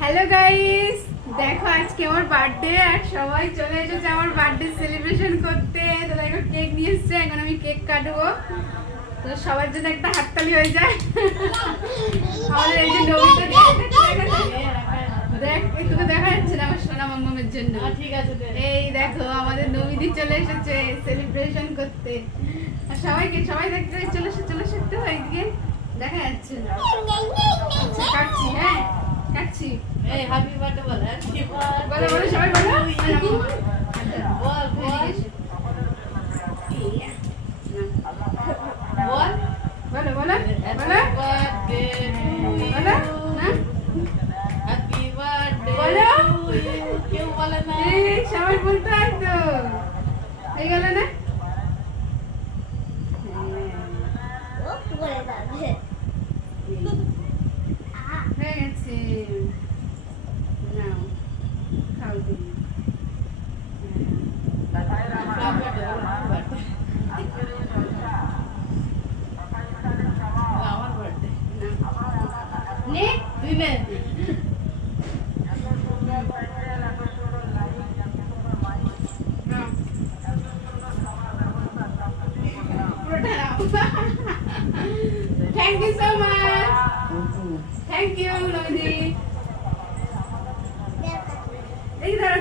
Hello guys, দেখো আজকে আমার বার্থডে আর সবাই চলে এসেছে আমার বার্থডে সেলিব্রেশন করতে। তো দেখো কেক নিয়ে এসছে, এখন আমি কেক কাটবো। তো সবার জন্য একটা হাততালি হয়ে যায়। আমাদের এই যে নবীটা দেখ, তোকে দেখা যাচ্ছে না আমার সোনা মাম্মামের জন্য। ঠিক আছে, এই দেখো আমাদের নবীদি চলে এসেছে সেলিব্রেশন করতে। আর সবাই দেখতে চলে এসে একটু এইদিকে দেখা যাচ্ছে না। আচ্ছা, কাটছি, হ্যাঁ কাটছি। এই হ্যাপি বার্থডে বল, হ্যাপি বলো বলো সবাই বলো। বল বল বলো বলো বলো বার্থডে বলো না হ্যাপি বার্থডে বলো। কেউ বলে না। এই সবাই বলতে হয় তো, হয়ে গেল না? হয়ে গেছে, নাও খাও তুমি। আমার বার্থডে নে তুই নে। Thank you so much. Thank you, Lodi. এই দাঁড়া